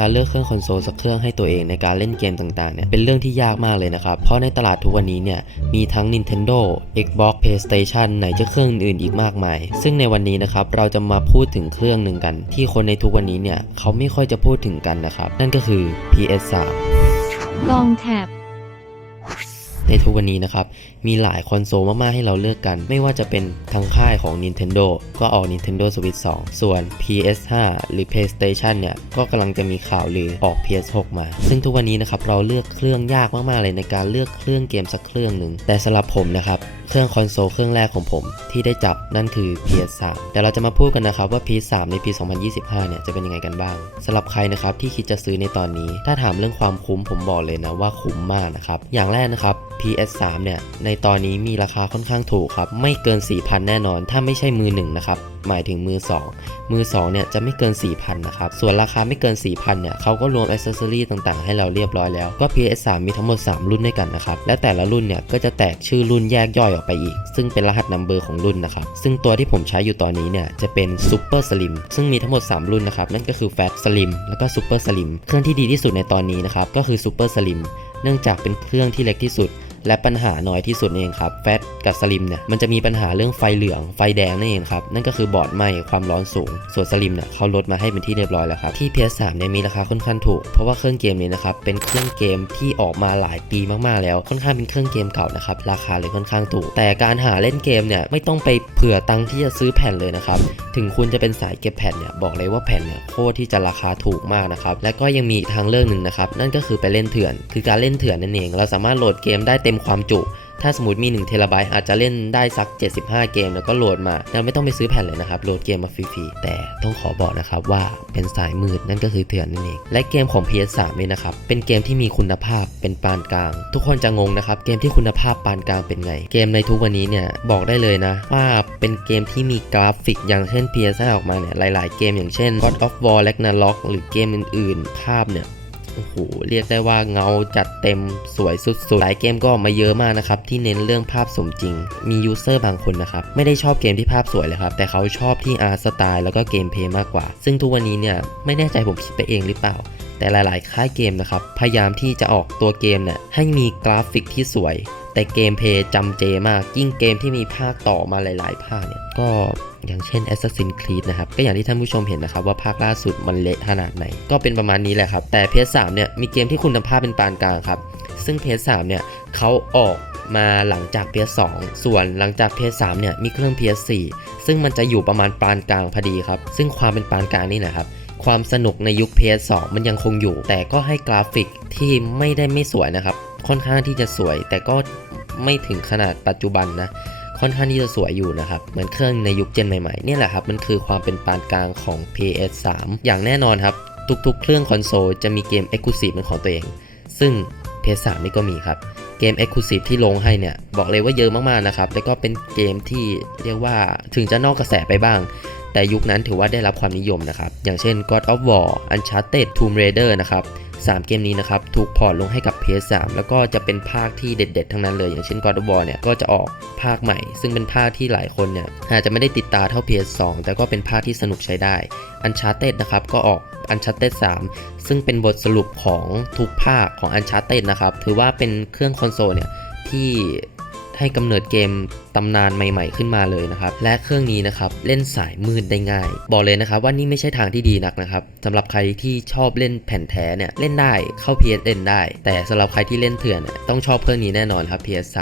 การเลือกเครื่องคอนโซลสักเครื่องให้ตัวเองในการเล่นเกมต่างๆเนี่ยเป็นเรื่องที่ยากมากเลยนะครับ เพราะในตลาดทุกวันนี้เนี่ยมีทั้ง Nintendo Xbox PlayStation ไหนจะเครื่องอื่นอีกมากมาย ซึ่งในวันนี้นะครับเราจะมาพูดถึงเครื่องหนึ่งกัน ที่คนในทุกวันนี้เนี่ยเขาไม่ค่อยจะพูดถึงกันนะครับ นั่นก็คือ PS3 กองแท็บ ในทุกวันนี้นะครับ มีหลายคอนโซลมาก ๆ ให้เราเลือกกัน ไม่ว่าจะเป็นทางค่ายของ Nintendo ก็ออก Nintendo Switch 2 ส่วน PS5 หรือ PlayStation เนี่ย ก็กำลังจะมีข่าวลือออก PS6 มา ซึ่งทุกวันนี้นะครับ เราเลือกเครื่องยากมาก ๆ เลยในการเลือกเครื่องเกมสักเครื่องหนึ่ง แต่สำหรับผมนะครับ เครื่องคอนโซลเครื่องแรกของผมที่ได้จับนั่นคือ PS3 เดี๋ยวเราจะมาพูดกันนะครับว่า PS3 ในปี 2025 เนี่ยจะเป็นยังไงกันบ้างสำหรับใครนะครับที่คิดจะซื้อในตอนนี้ ถ้าถามเรื่องความคุ้มผมบอกเลยนะว่าคุ้มมากนะครับ อย่างแรกนะครับ PS3 เนี่ยในตอนนี้มีราคาค่อนข้างถูกครับ ไม่เกิน 4,000 แน่นอน ถ้าไม่ใช่มือหนึ่งนะครับ หมายถึงมือ 2 มือ2เนี่ยจะไม่เกิน 4,000 นะครับ ส่วนราคาไม่เกิน 4,000 เนี่ยเขาก็รวมอ c เซอรี่ต่างๆ ให้เราเรียบร้อยแล้ว ก็ PS3 มีทั้งหมด 3 รุ่นด้วยกันนะครับ และแต่ละรุ่นเนี่ยก็จะแตกชื่อรุ่นแยกย่อยออกไปอีก ซึ่งเป็นรหัสนัมเบอร์ของรุ่นนะครับ ซึ่งตัวที่ผมใช้อยู่ตอนนี้เนี่ยจะเป็น Super Slim ซึ่งมีทั้งหมด 3 รุ่นนะครับ นั่นก็คือ Fat Slim แล้วก็ Super Slim เครื่องที่ดีที่สุดในตอนนี้นะครับก็คือ Super Slim เนื่องจากเป็นเครื่องที่เล็กที่สุด และปัญหาน้อยที่สุดนั่เองครับแฟตกับสลิมเนี่ยมันจะมีปัญหาเรื่องไฟเหลืองไฟแดงนั่นเองครับนั่นก็คือบอร์ดไหมความร้อนสูง ส่วนสลิมเนี่ยเขาลดมาให้เป็นที่เรียบร้อยแล้วครับที่ PS3 เนี่ยมีราคาค่อนข้างถูก เพราะว่าเครื่องเกมนี้นะครับเป็นเครื่องเกมที่ออกมาหลายปีมากๆแล้ว ค่อนข้างเป็นเครื่องเกมเก่านะครับราคาเลยค่อนข้างถูก แต่การหาเล่นเกมเนี่ยไม่ต้องไปเผื่อตังค์ที่จะซื้อแผ่นเลยนะครับถึงคุณจะเป็นสายเก็บแผ่นเนี่ยบอกเลยว่าแผ่นเนี่ยโคตรที่จะราคาถูกมากนะครับและก็ยังมีทางเลือกหนึ่งนะครับนั่นก็คือไปเล่นเถื่อน คือการเล่นเถื่อนนั่นเอง เราสามารถโหลดเกมได้เต็มความจุ ถ้าสมมติมี1เทราไบอาจจะเล่นได้สัก 75 เกม แล้วก็โหลดมาแล้วไม่ต้องไปซื้อแผ่นเลยนะครับ โหลดเกมมาฟรีๆ แต่ต้องขอบอกนะครับว่าเป็นสายมืดนั่นก็คือเถื่อนนั่นเอง และเกมของ PS3 เนี่ยนะครับ เป็นเกมที่มีคุณภาพเป็นปานกลาง ทุกคนจะงงนะครับ เกมที่คุณภาพปานกลางเป็นไง เกมในทุกวันนี้เนี่ยบอกได้เลยนะว่าเป็นเกมที่มีกราฟิกอย่างเช่น PS5 ออกมาเนี่ยหลาย ๆ เกมอย่างเช่น God of War Ragnarok หรือเกมอื่นๆ ภาพเนี่ย โอ้โหเรียกได้ว่าเงาจัดเต็มสวยสุดๆหลายเกมก็ออกมาเยอะมากนะครับ ที่เน้นเรื่องภาพสมจริง มียูเซอร์บางคนนะครับไม่ได้ชอบเกมที่ภาพสวยเลยครับ แต่เขาชอบที่อาร์ตสไตล์แล้วก็เกมเพลย์มากกว่า ซึ่งทุกวันนี้เนี่ยไม่แน่ใจผมคิดไปเองหรือเปล่า แต่หลาย ๆ ค่ายเกมนะครับพยายามที่จะออกตัวเกมเนี่ยให้มีกราฟิกที่สวย แต่เกมเพย์จำเจมาก ยิ่งเกมที่มีภาคต่อมาหลาย ๆ ภาคเนี่ย ก็อย่างเช่น Assassin's Creed นะครับ ก็อย่างที่ท่านผู้ชมเห็นนะครับว่าภาคล่าสุดมันเละขนาดไหน ก็เป็นประมาณนี้แหละครับ แต่ PS3 เนี่ยมีเกมที่คุณภาพเป็นปานกลางครับ ซึ่ง PS3 เนี่ยเขาออกมาหลังจาก PS2 ส่วนหลังจาก PS3 เนี่ยมีเครื่อง PS4 ซึ่งมันจะอยู่ประมาณปานกลางพอดีครับ ซึ่งความเป็นปานกลางนี่นะครับความสนุกในยุค PS2 มันยังคงอยู่ แต่ก็ให้กราฟิกที่ไม่ได้ไม่สวยนะครับ ค่อนข้างที่จะสวย แต่ก็ไม่ถึงขนาดปัจจุบันนะ ค่อนข้างที่จะสวยอยู่นะครับเหมือนเครื่องในยุคเจนใหม่ๆ นี่แหละครับมันคือความเป็นปานกลางของ PS3 อย่างแน่นอนครับ ทุกๆ เครื่องคอนโซลจะมีเกม Exclusive เป็นของตัวเอง ซึ่ง PS3 นี่ก็มีครับเกม Exclusive ที่ลงให้เนี่ย บอกเลยว่าเยอะมากๆนะครับ แล้วก็เป็นเกมที่เรียกว่าถึงจะนอกกระแสไปบ้าง แต่ยุคนั้นถือว่าได้รับความนิยมนะครับ อย่างเช่น God of War Uncharted Tomb Raider นะครับ3 เกมนี้นะครับ ถูกพอร์ตลงให้กับ PS3 แล้วก็จะเป็นภาคที่เด็ด ๆ ทั้งนั้นเลย อย่างเช่น God of War เนี่ย ก็จะออกภาคใหม่ ซึ่งเป็นภาคที่หลายคนเนี่ย อาจจะไม่ได้ติดตาเท่า PS2 แต่ก็เป็นภาคที่สนุกใช้ได้ Uncharted นะครับ ก็ออก Uncharted 3 ซึ่งเป็นบทสรุปของทุกภาคของ Uncharted นะครับ ถือว่าเป็นเครื่องคอนโซลเนี่ยที่ ให้กำเนิดเกมตำนานใหม่ๆ ขึ้นมาเลยนะครับ และเครื่องนี้นะครับเล่นสายมืดได้ง่าย บอกเลยนะครับว่านี่ไม่ใช่ทางที่ดีนักนะครับสำหรับใครที่ชอบเล่นแผ่นแท้เนี่ยเล่นได้เข้า PS เล่นได้ แต่สำหรับใครที่เล่นเถื่อนเนี่ยต้องชอบเครื่องนี้แน่นอนครับ PS3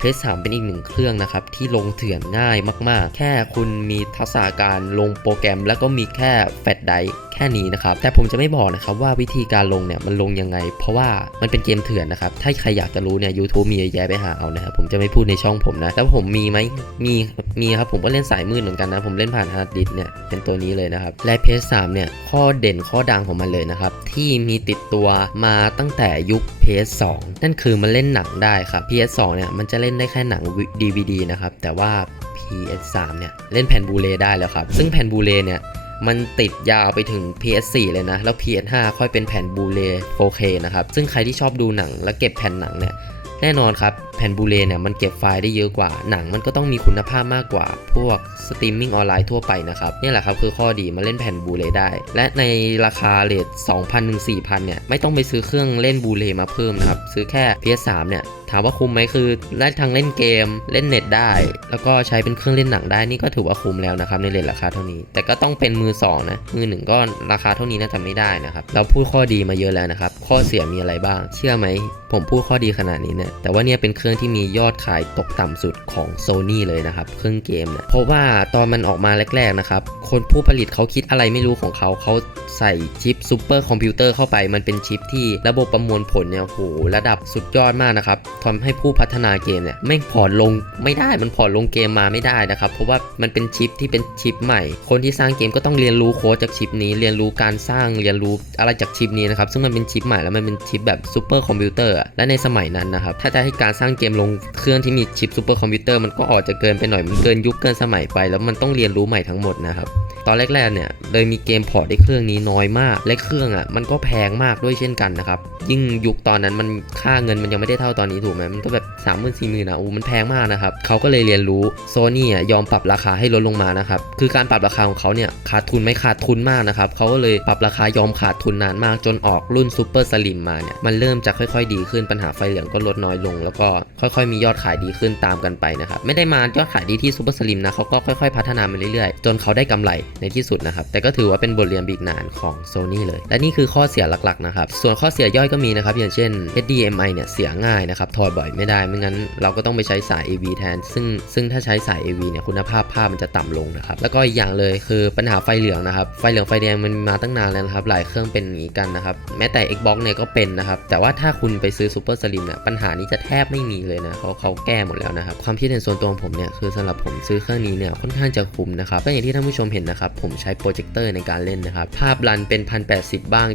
PS3 เป็นอีกหนึ่งเครื่องนะครับ ที่ลงเถื่อนง่ายมากๆ แค่คุณมีทักษะการลงโปรแกรม แล้วก็มีแค่แฟลชไดแค่นี้นะครับ แต่ผมจะไม่บอกนะครับว่าวิธีการลงเนี่ยมันลงยังไง เพราะว่ามันเป็นเกมเถื่อนนะครับ ถ้าใครอยากจะรู้เนี่ย YouTube มีเยอะแยะไปหาเอานะครับ ผมจะไม่พูดในช่องผมนะ แล้วผมมีไหมมี มีครับ ผมก็เล่นสายมืดเหมือนกันนะ ผมเล่นผ่านฮาร์ดดิสเนี่ย เป็นตัวนี้เลยนะครับ และ PS3 เนี่ย ข้อเด่นข้อดังของมันเลยนะครับ ที่มีติดตัวมาตั้งแต่ยุค PS2 นั่นคือมันเล่นหนังได้ครับ PS2 เนี่ย มันจะเล่นได้แค่หนัง DVD นะครับ แต่ว่า PS3 เนี่ยเล่นแผ่นบูเลได้แล้วครับ ซึ่งแผ่นบูเลเนี่ยมันติดยาวไปถึง PS4 เลยนะ แล้ว PS5 ค่อยเป็นแผ่นบูเล 4K นะครับ ซึ่งใครที่ชอบดูหนังและเก็บแผ่นหนังเนี่ยแน่นอนครับ แผ่นบูเลเนี่ยมันเก็บไฟล์ได้เยอะกว่า หนังมันก็ต้องมีคุณภาพมากกว่า พวกสตรีมมิ่งออนไลน์ทั่วไปนะครับนี่แหละครับคือข้อดีมาเล่นแผ่นบูเลได้ และในราคาเลท2,000ถึง4,000เนี่ยไม่ต้องไปซื้อเครื่องเล่นบูเลมาเพิ่มนะครับซื้อแค่ PS3 เนี่ยถามว่าคุ้มไหมคือได้ทั้งเล่นเกมเล่นเน็ตได้ แล้วก็ใช้เป็นเครื่องเล่นหนังได้นี่ก็ถือว่าคุ้มแล้วนะครับในเลทราคาเท่านี้ แต่ก็ต้องเป็นมือสองนะมือหนึ่งก็ราคาเท่านี้น่าจะไม่ได้นะครับเราพูดข้อดีมาเยอะแล้วนะครับข้อเสียมีอะไรบ้าง เชื่อไหมผมพูดข้อดีขนาดนี้เนี่ยแต่ว่าเนี่ยเป็นเครื่องที่มียอดขายตกต่ำสุดของ Sony เลยนะครับ เครื่องเกมเนี่ยเพราะว่าตอนมันออกมาแรกๆนะครับ คนผู้ผลิตเขาคิดอะไรไม่รู้ของเขาเขาใส่ชิปซูเปอร์คอมพิวเตอร์เข้าไป มันเป็นชิปที่ระบบประมวลผลเนี่ยโหระดับสุดยอดมากนะครับทำให้ผู้พัฒนาเกมเนี่ยไม่งพอร์ตลงไม่ได้มันพอร์ตลงเกมมาไม่ได้นะครับ เพราะว่ามันเป็นชิปที่เป็นชิปใหม่ คนที่สร้างเกมก็ต้องเรียนรู้โค้ดจากชิปนี้ เรียนรู้การสร้างเรียนรู้อะไรจากชิปนี้นะครับซึ่งมันเป็นชิปใหม่แล้วมันเป็นชิปแบบซูเปอร์คอมพิวเตอร์และในสมัยนั้นนะครับถ้าจะให้การสร้างเกมลงเครื่องที่มีชิปซูเปอร์คอมพิวเตอร์มันก็ออกจะเกินไปหน่อยมันเกินยุคเกินสมัยไป แล้วมันต้องเรียนรู้ใหม่ทั้งหมดนะครับตอนแรกๆเนี่ยเลยมีเกมพอร์ตได้เครื่องนี้น้อยมาก และเครื่องอะมันก็แพงมากด้วยเช่นกันนะครับยิ่งยุคตอนนั้นมันค่าเงินมันยังไม่ได้เท่าตอนนี้ถูกไหมมันก็แบบ3 0 0 0 0 4 0 0 0 0นอะอู้มันแพงมากนะครับเขาก็เลยเรียนรู้โซนี่อะยอมปรับราคาให้ลดลงมานะครับคือการปรับราคาของเขาเนี่ยขาดทุนไม่ขาดทุนมากนะครับเขาก็เลยปรับราคายอมขาดทุนนานมากจนออกรุ่นซูเปอร์สลิมมาเนี่ยมันเริ่มจะค่อยๆ ดีขึ้นปัญหาไฟเหลืองก็ลดน้อยลง แล้วก็ค่อยๆ มียอดขายดีขึ้นตามกันไปนะครับไม่ได้มายอดขายดีที่ซูเปอร์สลิมนะเขาก็ค่อยๆ พัฒนามาเรื่อยๆ จนเขาได้กำไรในที่สุดนะครับแต่ก็ถือว่าเป็นบทเรียนบีกนานของ Sony เลย และนี่คือข้อเสียหลักๆนะครับส่วนข้อเสียย่อยก็มีนะครับอย่างเช่น HDMI เนี่ยเสียง่ายนะครับถอดบ่อยไม่ได้ไม่งั้นเราก็ต้องไปใช้สาย AV แทน ซึ่งซึ่งถ้าใช้สาย AV เนี่ยคุณภาพภาพมันจะต่ำลงนะครับแล้วก็อีกอย่างเลยคือปัญหาไฟเหลืองนะครับไฟเหลืองไฟแดงมันมาตั้งนานแล้วนะครับหลายเครื่องเป็นอย่างนี้กันนะครับแม้แต่ Xbox เนี่ยก็เป็นนะครับแต่ว่าถ้าคุณไปซื้อ Super Slim เนี่ยปัญหานี้จะแทบไม่มีเลยนะเขาเขาแก้หมดแล้วนะครับความคิดเห็นส่วนตัวของผมเนี่ยคือสำหรับผมซื้อเครื่องนี้เนี่ยค่อนข้างจะคุ้มนะครับก็อย่างที่ท่านผู้ชมเห็นนะครับผมใช้โปรเจคเตอร์ในการเล่นนะครับภาพรันเป็น 1080 บ้าง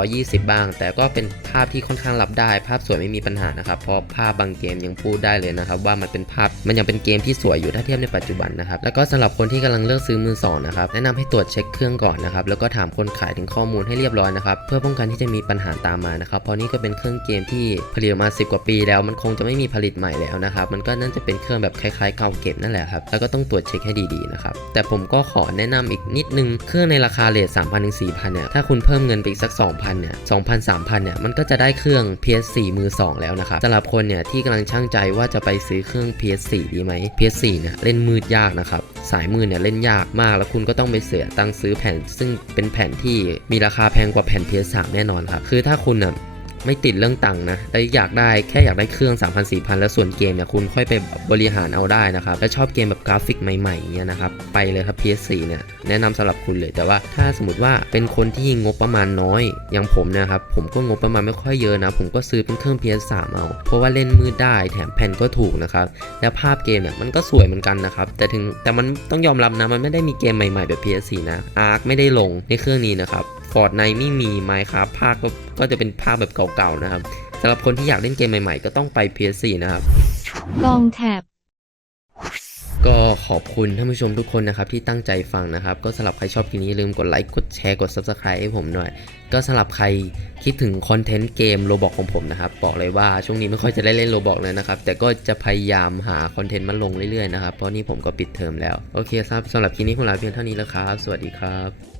720 บ้าง แต่ก็เป็นภาพที่ค่อนข้างรับได้ ภาพสวยไม่มีปัญหานะครับเพราะภาพบางเกมยังพูดได้เลยนะครับว่ามันเป็นภาพมันยังเป็นเกมที่สวยอยู่ถ้าเทียบในปัจจุบันนะครับแล้วก็สำหรับคนที่กำลังเลือกซื้อมือสองนะครับแนะนำให้ตรวจเช็คเครื่องก่อนนะครับแล้วก็ถามคนขายถึงข้อมูลให้เรียบร้อยนะครับเพื่อป้องกันที่จะมีปัญหาตามมานะครับเพราะนี่ก็เป็นเครื่องเกมที่ผลิตออกมา 10 กว่าปีแล้วมันคงจะไม่มีผลิตใหม่แล้วนะครับ มันก็น่าจะเป็นเครื่องแบบคล้ายๆเก่าเก็บนั่นแหละครับ แล้วก็ต้องตรวจเช็คให้ดีๆนะครับ แต่ผมก็ขอแนะนำอีกนิดนึง เครื่องในราคาเลท3,000ถึง4,000เนี่ย ถ้าคุณเพิ่มเงินไปอีกสัก 2,000เนี่ย2,000 3,000เนี่ย มันก็จะได้เครื่อง PS4 มือ 2 แล้วนะครับสำหรับคนเนี่ยที่กำลังช่างใจว่าจะไปซื้อเครื่อง PS4 ดีไหม PS4 เนี่ยเล่นมืดยากนะครับ สายมืดเนี่ยเล่นยากมาก แล้วคุณก็ต้องไปเสียตังค์ซื้อแผ่น ซึ่งเป็นแผ่นที่มีราคาแพงกว่าแผ่น PS3 แน่นอนครับ คือถ้าคุณน่ะ ไม่ติดเรื่องตังค์นะแต่อยากได้แค่อยากได้เครื่อง3 0 0 4,000 แล้วส่วนเกมเนี่ยคุณค่อยไปบริหารเอาได้นะครับ และชอบเกมแบบกราฟิกใหม่ๆเนี่ยนะครับไปเลยครับ PS4 เนี่ยแนะนำสำหรับคุณเลย แต่ว่าถ้าสมมติว่าเป็นคนที่งบประมาณน้อย อย่างผมเนะครับผมก็งบประมาณไม่ค่อยเยอะนะ ผมก็ซื้อเป็นเครื่อง PS3 เอาเพราะว่าเล่นมืดได้แถมแผ่นก็ถูกนะครับแล้วภาพเกมเนี่ยมันก็สวยเหมือนกันนะครับแต่ถึงแต่มันต้องยอมรับนะมันไม่ได้มีเกมใหม่ๆแบบ PS4 นะ Ark ไม่ได้ลงในเครื่องนี้นะครับ ฟอร์ดในไม่มี Minecraft ภาคก็ก็จะเป็นภาคแบบเก่าๆนะครับสำหรับคนที่อยากเล่นเกมใหม่ๆ ก็ต้องไป PS4 นะครับกองแท็บก็ขอบคุณท่านผู้ชมทุกคนนะครับที่ตั้งใจฟังนะครับ ก็สำหรับใครชอบคลิปนี้อย่าลืมกดไลค์กดแชร์กด Subscribe ให้ผมหน่อย ก็สำหรับใครคิดถึงคอนเทนต์เกมโลบอกของผมนะครับ บอกเลยว่าช่วงนี้ไม่ค่อยจะได้เล่นโลบอกเลยนะครับ แต่ก็จะพยายามหาคอนเทนต์มาลงเรื่อยๆนะครับ เพราะนี่ผมก็ปิดเทอมแล้ว โอเคครับสำหรับคลิปนี้ผมลาเพียงเท่านี้แล้วครับ สวัสดีครับ